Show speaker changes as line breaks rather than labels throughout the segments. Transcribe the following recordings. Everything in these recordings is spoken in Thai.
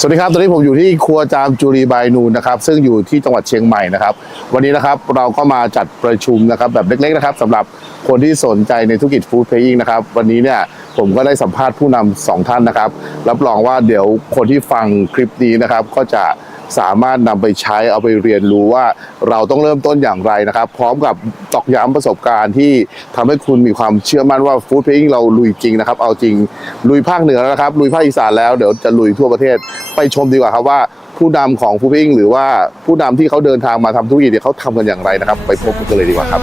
สวัสดีครับ ตอนนี้ผมอยู่ที่ครัวจามจุรีบายนูนนะครับ ซึ่งอยู่ที่จังหวัดเชียงใหม่นะครับ วันนี้นะครับเราก็มาจัดประชุมนะครับแบบเล็กๆนะครับสำหรับคนที่สนใจในธุรกิจฟู้ดเพลยิงนะครับ วันนี้เนี่ยผมก็ได้สัมภาษณ์ผู้นำสองท่านนะครับ รับรองว่าเดี๋ยวคนที่ฟังคลิปนี้นะครับ ก็จะ สามารถนำไปใช้เอาไปเรียนรู้ว่าเราต้องเริ่มต้นอย่างไรนะครับ พร้อมกับตอกย้ำประสบการณ์ที่ทำให้คุณมีความเชื่อมั่นว่าฟู้ดเพลยิงเราลุยจริงนะครับ เอาจริงลุยภาคเหนือแล้วนะครับ ลุยภาคอีสานแล้วเดี๋ยวจะลุยทั่วประเทศไปชมดีกว่าครับว่า ผู้นำของฟู้ดเพลยิงหรือว่าผู้นำที่เขาเดินทางมาทำธุรกิจเนี่ยเขาทำกันอย่างไรนะครับ ไปพบกันเลยดีกว่าครับ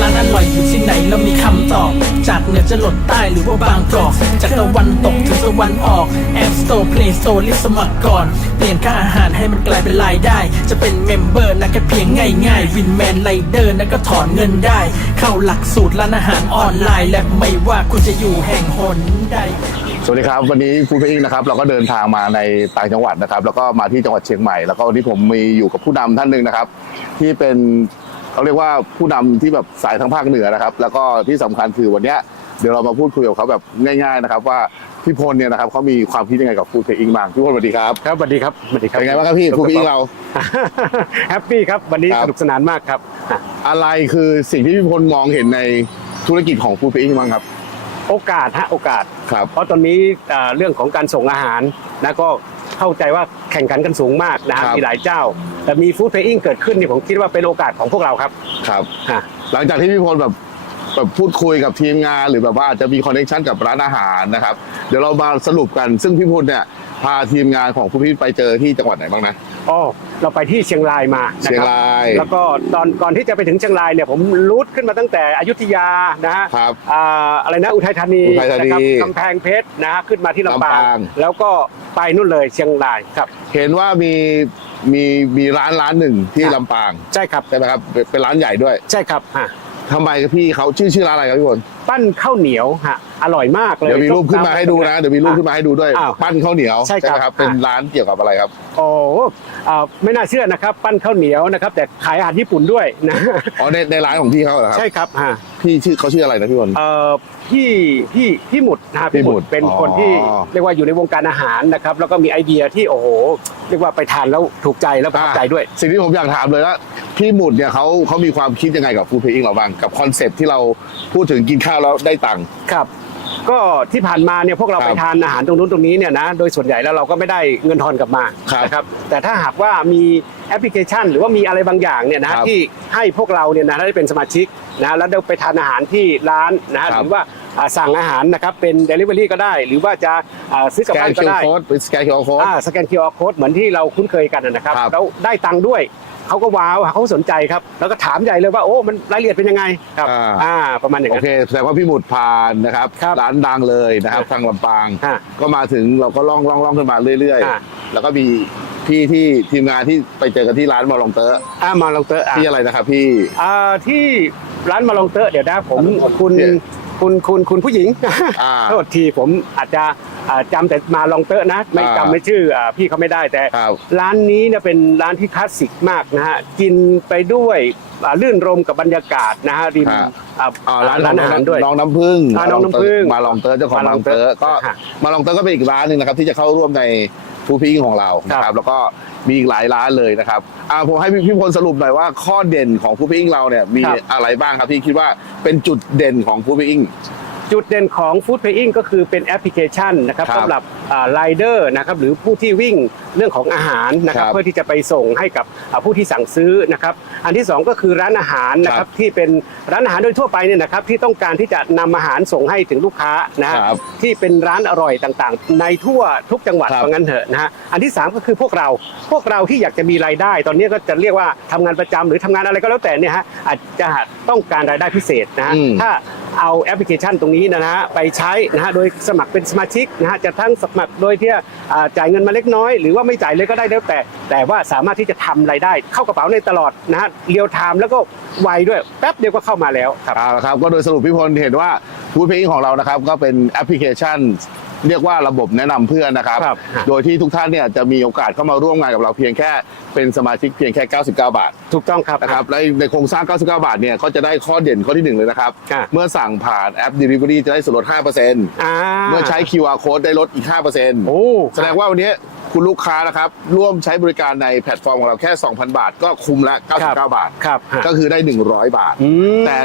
ร้านอร่อยอยู่ที่ไหนเรามีคำตอบจากเหนือจะหลดใต้หรือว่าบางกอกจากตะวันตกถึงตะวันออก App Store Play Store รีบสมัครก่อนเปลี่ยนค่าอาหารให้มันกลายเป็นรายได้ จะเป็นเมมเบอร์นะแค่เพียงง่ายๆวินแมนไลเดอร์นะก็ถอนเงินได้ เข้าหลักสูตรร้านอาหารออนไลน์ และไม่ว่าคุณจะอยู่แห่งหนใด
วัสดีครับวันนี้ฟู้ดเพลยิงนะครับเราก็เดินทางมาในต่างจังหวัดนะครับ แล้วก็มาที่จังหวัดเชียงใหม่ แล้วก็วันนี้ผมมีอยู่กับผู้นำท่านหนึ่งนะครับ ที่เป็นเขาเรียกว่าผู้นำที่แบบสายทางภาคเหนือนะครับ แล้วก็ที่สำคัญคือวันเนี้ยเดี๋ยวเรามาพูดคุยกับเขาแบบง่าย ๆนะครับ ว่าพี่พลเนี่ยนะครับเขามีความคิดยังไงกับฟู้ดเพลยิงบ้างพี่พลสวัสดีครับ
ครับสวัสดีครับสวัสดีครับ
เป็นไงบ้างครับพี่ฟู้ดเพลยิงเรา
แฮปปี้ครับวันนี้
ครับ
สนุกสนานมากครับอะ
อะไรคือสิ่งที่พี่พลมองเห็นในธุรกิจของฟู้ดเพลยิงบ้างครับ
โอกาสฮะโอกาส
ครับ
เพราะตอนนี้อ่าเรื่องของการส่งอาหารนะก็เข้าใจว่าแข่งขันกันสูงมากนะฮะ
ครับ
มีหลายเจ้า แต่มีฟู้ดเพย์อิงเกิดขึ้นเนี่ยผมคิดว่าเป็นโอกาสของพวกเราครับ
ครับ
ฮะ
หลังจากที่พี่พลแบบแบบพูดคุยกับทีมงาน หรือแบบว่าอาจจะมีคอนเนคชันกับร้านอาหารนะครับ เดี๋ยวเรามาสรุปกันซึ่งพี่พลเนี่ย พาทีมงานของผู้พี่ไปเจอที่จังหวัดไหนบ้างนะ
อ๋อเราไปที่เชียงรายมานะ
เชียง
ครับ
ราย
แล้วก็ตอนก่อนที่จะไปถึงเชียงรายเนี่ยผมรูทขึ้นมาตั้งแต่อยุธยานะฮะ
ครับ
อ่าอะไรนะอุทัยธานี
อุทัยธานี
นะครับกำแพงเพชรนะฮะขึ้นมาที่ลำปา
ลำปาง
ง แล้วก็ไปนู่นเลยเชียงรายครับ
เห็นว่ามีมีมีร้านร้านหนึ่งที่
ครับ
ลำปาง
ใช่ครับ
ใช่ไหมครับเป็นเป็นร้านใหญ่ด้วย
ใช่ครับฮะ
ทำไมพี่เขาชื่อชื่อร้านอะไรครับพี่พล
ปั้นข้าวเหนียวฮะอร่อยมากเลย
เดี๋ยวมีรูปขึ้นมาให้ดูนะ เดี๋ยวมีรูปขึ้นมาให้ดูด้วย
อ้าว
ปั้นข้าวเหนียว
ใช่ครับ
ไหมครับเป็น
อะ
ร้านเกี่ยวกับอะไรครับ
โอ้อ่าไม่น่าเชื่อนะครับ ปั้นข้าวเหนียวนะครับ แต่ขายอาหารญี่ปุ่นด้วยนะ
อ๋อในในร้านของพี่เขาเหรอครับ
ใช่ครับฮะ
พี่ชื่อเขาชื่ออะไรนะพี่พล
เอ่อพี่พี่พี่หมุดนะฮะ
พี่หมุด
เป็น
อ๋อ
คนที่เรียกว่าอยู่ในวงการอาหารนะครับ แล้วก็มีไอเดียที่โอ้โห เรียกว่าไปทานแล้วถูกใจแล้วประทับใจด้วย
สิ่งที่ผมอยากถามเลยว่า พี่หมุดเนี่ยเขาเขามีความคิดยังไงกับฟู้ดเพลยิงเราบ้างกับคอนเซปต์ที่เราพูดถึงกินข้าวแล้วได้ตังค์
ครับ ก็ที่ผ่านมาเนี่ยพวกเรา
ครับ
ไปทานอาหารตรงนู้นตรงนี้เนี่ยนะโดยส่วนใหญ่แล้วเราก็ไม่ได้เงินทอนกลับมา
ครับ
นะครับแต่ถ้าหากว่ามีแอปพลิเคชัน หรือว่ามีอะไรบางอย่างเนี่ยนะครับที่ให้พวกเราเนี่ยนะได้เป็นสมาชิกนะแล้วได้ไปทานอาหารที่ร้านนะฮะ
ครับ
หรือว่าอ่าสั่งอาหารนะครับเป็น Delivery ก็ได้ หรือว่าจะอ่าซื้อก
ส
ลับ
แก
บ้านนก็
คิว
ได้
โค้ดเป็นสแกนคิวโค้ด
อ่าสแกน QR code เหมือนที่เราคุ้นเคยกันนะครับ
ครับ
แล้วได้ตังค์ด้วย เขาก็ว้าวเขาสนใจครับ แล้วก็ถามใหญ่เลยว่าโอ้มันรายละเอียดเป็นยังไงครับ
อ่า
อ่าประมาณอย่าง
โอ
นั้น
เคแสดงว่าพี่หมุดผ่านนะครับ
ครับ
ร้านดังเลยนะครับทางลำปาง
ฮะ
ก็มาถึงเราก็ล่องล่องล่องขึ้นมาเรื่อย
อ่า
ๆแล้วก็มีพี่ที่ทีมงานที่ไปเจอกันที่ร้านมาลองเตอร์
อ่ามาลองเตอร์อะ
ที่อะไรนะครับพี่
อ่าที่ร้านมาลองเตอร์เดี๋ยวนะผมคุณ
เนี่ย
คุณคุณคุณผู้หญิง
อ่า
โทษทีผมอาจจะ อ่าจำแต่มาลองเตอร์นะ ไม่
อ่า
จำไม่ชื่ออ่าพี่เขาไม่ได้แต่
ครับ
ร้านนี้เนี่ยเป็นร้านที่คลาสสิกมากนะฮะกินไปด้วยอ่าลื่นรมกับบรรยากาศนะฮะริม
ฮะ
อ่า
อ่าร้าน
ร้านอาหารด้วย
น้องน้ำพึ่ง
อ่าน้องน้ำผึ้ง
มาลองเตอร์เจ้าของ
มา
มา
ล
ล
อ
องง
เต
เต
อ
อ
ร์
ร์ก็
ฮะ
มาลองเตอร์ก็เป็นอีกร้านหนึ่งนะครับที่จะเข้าร่วมในฟูพิงของเรานะค
ครั
รับบแล้วก็มีอีกหลายร้านเลยนะครับอ่าผมให้พี่พี่พลสรุปหน่อยว่าข้อเด่นของฟูพิงเราเนี่ยมี
ครับ
อะไรบ้างครับที่คิดว่าเป็นจุดเด่นของฟูพิง
จุดเด่นของ Food Paying ก็คือเป็นแอปพลิเคชันนะครับ
ครับ
สำหรับรายเดอร์นะครับหรือผู้ที่วิ่งเรื่องของอาหารนะครับ
ครับ
เพื่อที่จะไปส่งให้กับอ่าผู้ที่สั่งซื้อนะครับอันที่สองก็คือร้านอาหารนะค
ครั
รับบที่เป็นร้านอาหารโดยทั่วไปเนี่ยนะครับที่ต้องการที่จะนำอาหารส่งให้ถึงลูกค้านะฮะ
ครับ
ที่เป็นร้านอร่อยต่างๆ ในทั่วทุกจังหวัด
ครับ
ว่างั้นเถอะนะฮะอันที่สามก็คือพวกเราพวกเราที่อยากจะมีรายได้ ตอนนี้ก็จะเรียกว่าทำงานประจำหรือทำงานอะไรก็แล้วแต่เนี่ยฮะอาจจะต้องการรายได้พิเศษนะฮะ
อืม
ถ้า เอาแอปพลิเคชันตรงนี้นะฮะไปใช้นะฮะโดยสมัครเป็นสมาชิกนะฮะจะทั้งสมัครโดยที่จ่ายเงินมาเล็กน้อย หรือว่าไม่จ่ายเลยก็ได้แล้วแต่ แต่ว่าสามารถที่จะทำรายได้ เข้ากระเป๋าในตลอดนะฮะเรียวไทม์แล้วก็ไวด้วยแป๊บเดียวก็เข้ามาแล้วครับ
เอาละครับก็โดยสรุปพี่พลเห็นว่าฟูดเพย์ของเรานะครับก็เป็นแอปพลิเคชัน เรียกว่าระบบแนะนำเพื่อนนะครับ
ครับ
โดยที่ทุกท่านเนี่ยจะมีโอกาสเข้ามาร่วมงานกับเราเพียงแค่เป็นสมาชิกเพียงแค่ 99 บาท
ถูกต้องครับ
นะครับและในโครงสร้าง 99 บาทเนี่ยก็จะได้ข้อเด่นข้อที่หนึ่งเลยนะครับ
ค่ะ
เมื่อสั่งผ่านแอป Delivery จะได้ส่วนลด5%
อ่า
เมื่อใช้ QR code ได้ลดอีก5%
โอ้
แสดงว่าวันนี้ คุณลูกค้านะครับ ร่วมใช้บริการในแพลตฟอร์มของเราแค่ 2,000 บาท ก็คุ้มละ 99 บาท
ครับฮะ
ก็คือได้ 100 บาท
อืม
แต่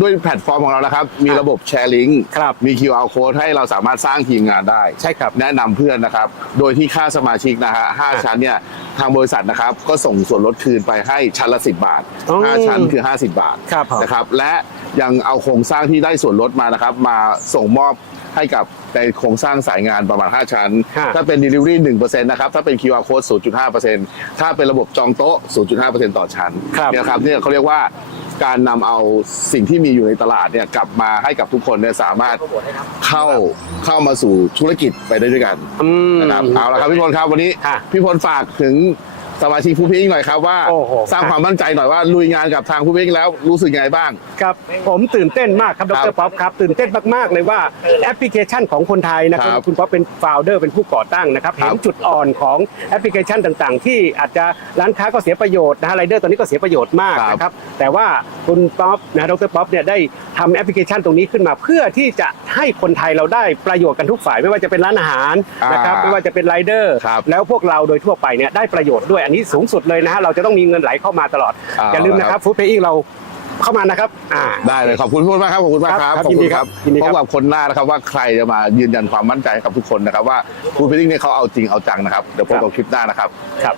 ด้วยแพลตฟอร์มของเรานะครับ มีระบบแชร์ลิงก์
ครับ
มี QR code ให้เราสามารถสร้างทีมงานได้
ใช่ครับ
แนะนำเพื่อนนะครับ โดยที่ค่าสมาชิกนะฮะห้า
ครับ
ชั้นเนี่ย ทางบริษัทนะครับ ก็ส่งส่วนลดคืนไปให้ชั้นละ 10 บาท
อ๋อ
5 ชั้นคือ 50 บาท
ครับผม
นะครับ และยังเอาโครงสร้างที่ได้ส่วนลดมานะครับ มาส่งมอบให้กับในโครงสร้างสายงานประมาณ 5 ชั้น
ครับ
ถ้าเป็น Delivery 1%นะครับ ถ้าเป็น QR Code 0.5%ถ้าเป็นระบบจองโต๊ะ 0.5%ต่อชั้น
ครับ
เนี่ยครับเนี่ยเขาเรียกว่า การนำเอาสิ่งที่มีอยู่ในตลาดเนี่ยกลับมาให้กับทุกคนเนี่ยสามารถเข้าเข้ามาสู่ธุรกิจไปได้ด้วยกัน
อืม
นะครับเอาละครับพี่พลครับวันนี้
ค่ะ
พี่พลฝากถึง สมาชิกผู้พิงหน่อยครับว่า
โอ้โห
สร้างความมั่นใจหน่อยว่าลุยงานกับทางผู้พิงแล้วรู้สึกยังไงบ้าง
ครับผมตื่นเต้นมากครับด
ครั
ร
บ
ป๊อปครับตื่นเต้นมากๆเลยว่าแอปพลิเคชันของคนไทยนะค
ครั
รับบคุณป๊อปเป็นฟาวเดอร์เป็นผู้ก่อตั้งนะครับ
ครับ
เห็นจุดอ่อนของแอปพลิเคชันต่างๆ ที่อาจจะร้านค้าก็เสียประโยชน์นะฮะไรเดอร์ตอนนี้ก็เสียประโยชน์มาก
ครับ
นะครับแต่ว่าคุณป๊อปนะดรป๊อปเนี่ยได้ทำแอปพลิเคชันตรงนี้ขึ้นมา เพื่อที่จะให้คนไทยเราได้ประโยชน์กันทุกฝ่าย ไม่ว่าจะเป็นร้านอาหารนะครับ
อ่า
ไม่ว่าจะเป็นไรเดอร์
ครับ
แล้วพวกเราโดยทั่วไปเนี่ยได้ประโยชน์ด้วยอันนี้สูงสุดเลยนะฮะเราจะต้องมีเงินไหลเข้ามาตลอด
อ่า
อย่าลืมนะครับฟู้ดเพย์เราเข้ามานะครับอ่า
ได้เลยขอบคุณพี่พลมากครับขอบคุณมากครับ
ครับ
ขอบ
ยิน
คุ
ดี
ณ
ค
ค
รั
รั
บบยินดีครับ
พบกับคนหน้านะครับว่าใครจะมายืนยันความมั่นใจให้กับทุกคนนะครับว่าผู้พิงเนี่ยเขาเอาจริงเอาจังนะครับเดี๋ยวพบกับคลิปหน้านะครับ
ครับ